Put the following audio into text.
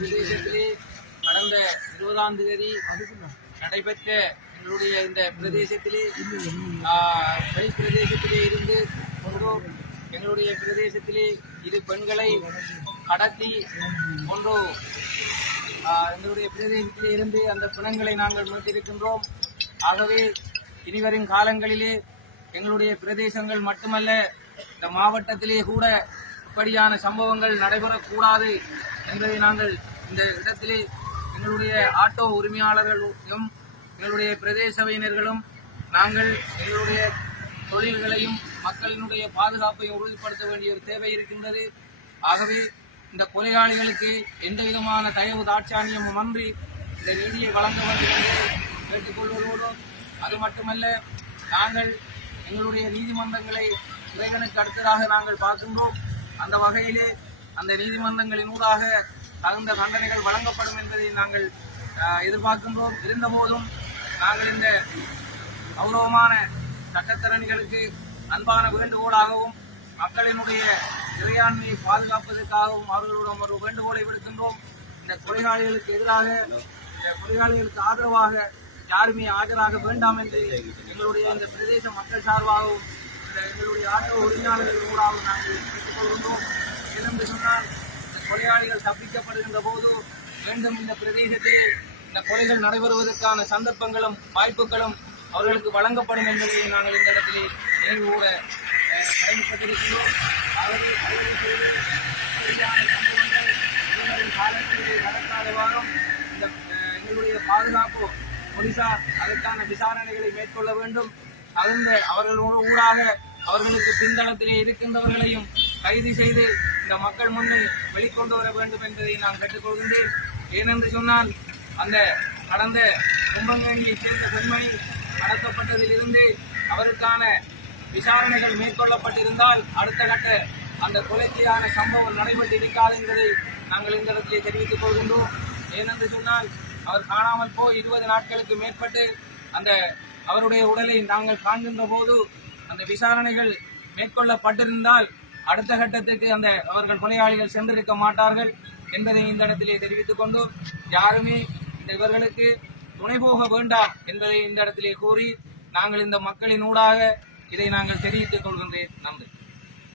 பிரதேசத்திலே கடந்த 20ஆம் தேதி நடைபெற்ற எங்களுடைய இந்த பிரதேசத்திலே வெளி பிரதேசத்திலே இருந்து எங்களுடைய பிரதேசத்திலே இரு பெண்களை கடத்தி கொண்டு எங்களுடைய பிரதேசத்திலே இருந்து அந்த பிணங்களை நாங்கள் மீட்டிருக்கின்றோம். ஆகவே இனிவரும் காலங்களிலே எங்களுடைய பிரதேசங்கள் மட்டுமல்ல இந்த மாவட்டத்திலே கூட இப்படியான சம்பவங்கள் நடைபெறக்கூடாது என்பதை நாங்கள் இந்த இடத்திலே எங்களுடைய ஆட்டோ உரிமையாளர்களும் எங்களுடைய பிரதேச சபையினர்களும் நாங்கள் எங்களுடைய தொழில்களையும் மக்களினுடைய பாதுகாப்பையும் உறுதிப்படுத்த வேண்டிய ஒரு தேவை இருக்கின்றது. ஆகவே இந்த கொலையாளிகளுக்கு எந்த விதமான தயவு தாட்சாணியமும் அன்றி இந்த நீதியை வழங்க வேண்டும் என்று கேட்டுக்கொள்வதோடு அது மட்டுமல்ல, நாங்கள் எங்களுடைய நீதிமன்றங்களை இறைவனுக்கு அடுத்ததாக நாங்கள் பார்க்கின்றோம். அந்த வகையிலே அந்த நீதிமன்றங்களின் ஊடாக தகுந்த தண்டனைகள் வழங்கப்படும் என்பதை நாங்கள் எதிர்பார்க்கின்றோம். இருந்தபோதும் நாங்கள் இந்த கௌரவமான சட்டத்தரணிகளுக்கு அன்பான வேண்டுகோளாகவும் மக்களினுடைய இறையாண்மையை பாதுகாப்பதற்காகவும் அவர்களிடம் ஒரு வேண்டுகோளை விடுக்கின்றோம். இந்த கொலைகாளிகளுக்கு எதிராக இந்த கொலைகாளிகளுக்கு ஆதரவாக யாருமே ஆஜராக வேண்டாம் என்று எங்களுடைய இந்த பிரதேச மக்கள் சார்பாகவும் எங்களுடைய ஆட்டோ உரிமையாளர்கள் ஊடாகவும் நாங்கள் கேட்டுக்கொள்கின்றோம். ஏனென்று சொன்னால் இந்த கொலையாளிகள் தப்பிக்கப்படுகின்ற போது மீண்டும் இந்த பிரதேசத்திலே இந்த கொலைகள் நடைபெறுவதற்கான சந்தர்ப்பங்களும் வாய்ப்புகளும் அவர்களுக்கு வழங்கப்படும் என்பதை நாங்கள் இந்த இடத்திலே நினைவு கூற கடமைப்பட்டிருக்கிறோம். காலங்களிலே நடக்காதவாறும் இந்த எங்களுடைய பாதுகாப்பு போலீசார் அதற்கான விசாரணைகளை மேற்கொள்ள வேண்டும். அவர்களோடு ஊடாக அவர்களுக்கு பின்தளத்திலே இருக்கின்றவர்களையும் கைது செய்து இந்த மக்கள் முன்னே வெளிக்கொண்டு வர வேண்டும் என்பதை நான் கேட்டுக்கொள்கின்றேன். ஏனென்று சொன்னால் அந்த கடந்த கும்பங்கேணியைச் சேர்ந்த பெண்மணி கடத்தப்பட்டதிலிருந்து அவருக்கான விசாரணைகள் மேற்கொள்ளப்பட்டிருந்தால் அடுத்த கட்ட அந்த கொலைக்கான சம்பவம் நடைபெற்று இருக்காது என்பதை நாங்கள் இந்த இடத்திலே தெரிவித்துக் கொள்கின்றோம். ஏனென்று சொன்னால் அவர் காணாமல் போய் 20 நாட்களுக்கு மேற்பட்டு அந்த அவருடைய உடலை நாங்கள் காண்கின்ற போது அந்த விசாரணைகள் மேற்கொள்ளப்பட்டிருந்தால் அடுத்த கட்டத்துக்கு அவர்கள் கொலையாளிகள் சென்றிருக்க மாட்டார்கள் என்பதை இந்த இடத்திலே தெரிவித்துக் கொண்டு யாருமே இவர்களுக்கு துணை போக வேண்டாம் என்பதை இந்த இடத்திலே கூறி நாங்கள் இந்த மக்களின் ஊடாக இதை நாங்கள் தெரிவித்துக் கொள்கின்றேன். நன்றி.